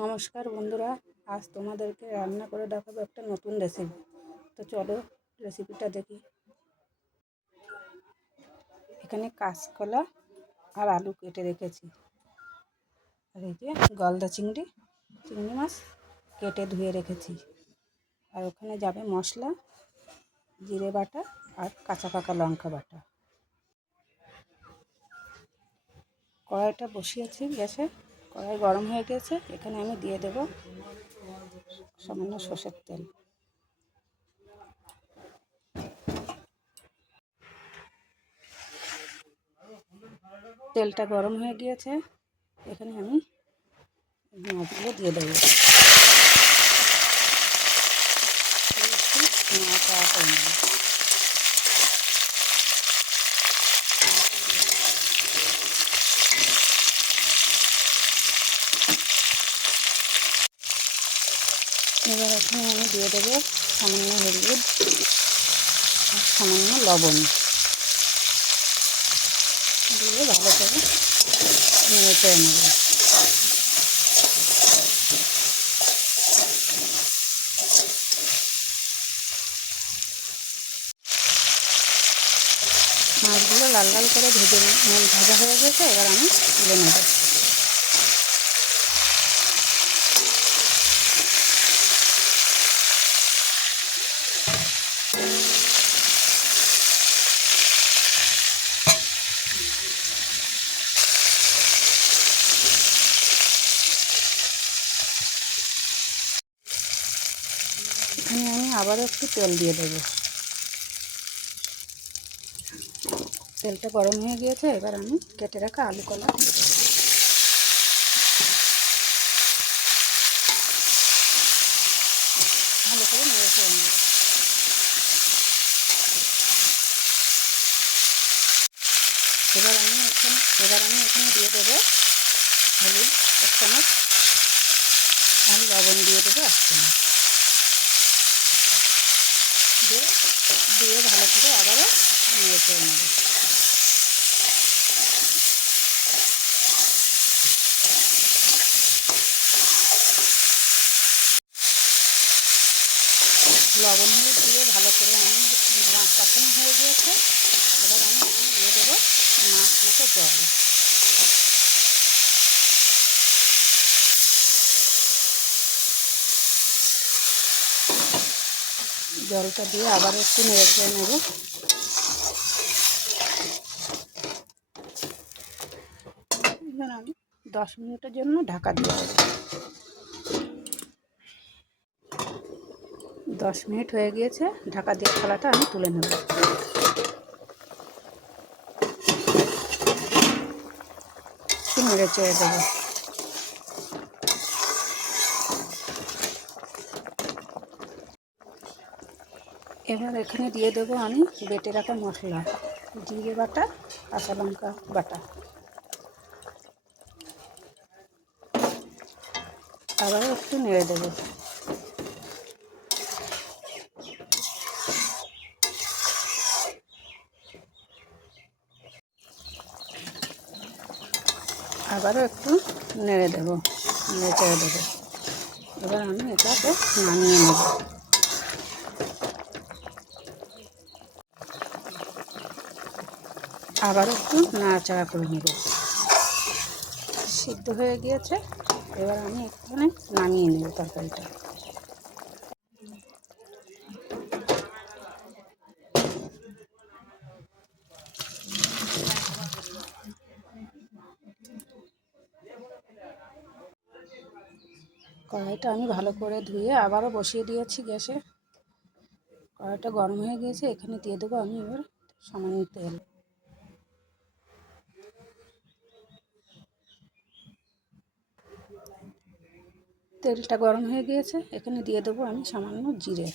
নমস্কার বন্ধুরা, আজ তোমাদেরকে রান্না করে দেখাবো একটা নতুন রেসিপি। তো চলো রেসিপিটা দেখি। এখানে কাঁচকলা আর আলু কেটে রেখেছি, আর এই যে গলদা চিংড়ি মাছ কেটে ধুয়ে রেখেছি। আর ওখানে যাবে মশলা, জিরে বাটা আর কাঁচা পাকা লঙ্কা বাটা। কড়াইটা বসিয়েছি গ্যাসে, কড়াই গরম হয়ে গেছে। এখানে আমি দিয়ে দেব সামান্য সর্ষের তেল। তেলটা গরম হয়ে গিয়েছে, এখানে আমি মাছগুলো দিয়ে দেবো। এবার এখানে আমি দিয়ে দেবো সামান্য হলুদ আর সামান্য লবণ দিয়ে ভালো করে নেড়ে চেড়ে নেব। মাছগুলো লাল লাল করে ভাজা হয়ে গেছে, এবার আমি তুলে নেব। এখানে আমি আবারও একটু তেল দিয়ে দেবো। তেলটা গরম হয়ে গিয়েছে, এবার আমি কেটে রাখা আলু কলা দিয়ে দেবো। ভালো করে নেড়ে চেড়ে নেব। এবার আমি এখানে দিয়ে দেবো হলুদ 1 চামচ আর লবণ দিয়ে দেবো 1 চামচ। দিয়ে ভালো করে আবারও নেড়ে চেড়ে নেব। লবণ হলুদ দিয়ে ভালো করে আমি মাছ কষানো হয়ে গিয়েছে। এবার আমি এখানে দিয়ে দেবো মাছ মতো জল। জলটা দিয়ে আবার একটু নেড়ে চেড়ে নেব। এবার আমি 10 মিনিটের জন্য ঢাকা দিয়ে দেবো। 10 মিনিট হয়ে গিয়েছে, ঢাকা দিয়ে থালাটা আমি তুলে নেব। একটু নেড়ে চেড়ে দেবো। এবার এখানে দিয়ে দেবো আমি বেটে রাখা মশলা, জিরে বাটা, কাঁচা লঙ্কা বাটা। আবারও একটু নেড়ে দেবো। আবারও একটু নেড়ে দেবো, নেড়ে চেড়ে দেবো। এবার আমি এটাকে নামিয়ে নেব। আবারও একটু নাড়াচাড়া করে নেব। সিদ্ধ হয়ে গিয়েছে, এবার আমি এখানে নামিয়ে নেব তরকারিটা। কড়াইটা আমি ভালো করে ধুয়ে আবারও বসিয়ে দিয়েছি গ্যাসে। কড়াইটা গরম হয়ে গিয়েছে, এখানে দিয়ে দেবো আমি এবার সামান্য তেল। তেলটা গরম হয়ে গিয়েছে, এখানে দিয়ে দেবো আমি সামান্য জিরে।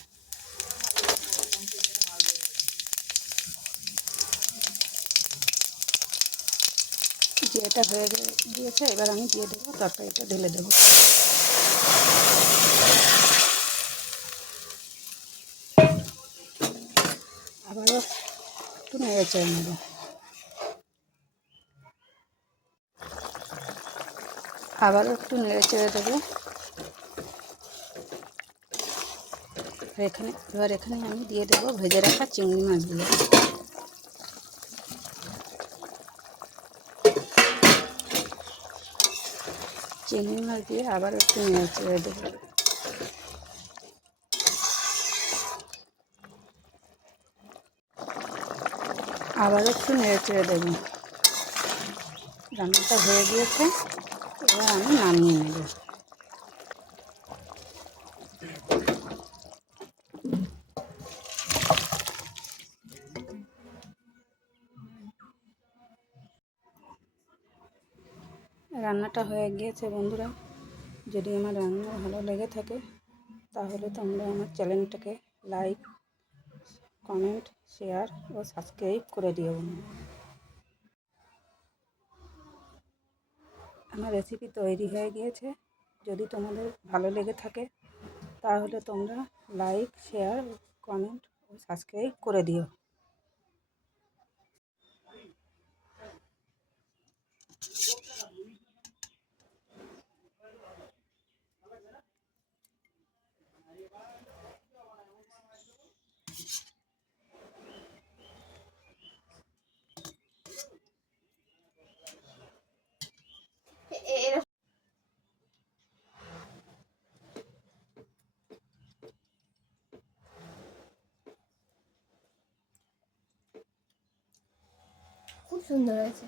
জিরেটা হয়ে গিয়েছে, এবার আমি দিয়ে দেবো তরকারিটা, ঢেলে দেবো। আবারও একটু নেড়ে চেড়ে নেব। আবারও একটু নেড়ে চেড়ে দেবো। আর এখানে আমি দিয়ে দেবো ভেজে রাখা চিংড়ি মাছগুলো। চিংড়ি মাছ দিয়ে আবার একটু নেড়ে চেড়ে দেবো। আবার একটু নেড়ে চেড়ে দেবো। রান্নাটা হয়ে গিয়েছে, এবার আমি নামিয়ে নেব। রান্নাটা হয়ে গিয়েছে বন্ধুরা। যদি আমার রান্না ভালো লেগে থাকে তাহলে তোমরা আমার চ্যানেলটাকে লাইক, কমেন্ট, শেয়ার ও সাবস্ক্রাইব করে দিও। আমার রেসিপি তৈরি হয়ে গিয়েছে। যদি তোমাদের ভালো লেগে থাকে তাহলে তোমরা লাইক, শেয়ার, কমেন্ট ও সাবস্ক্রাইব করে দিও। খুব সুন্দর হয়েছে।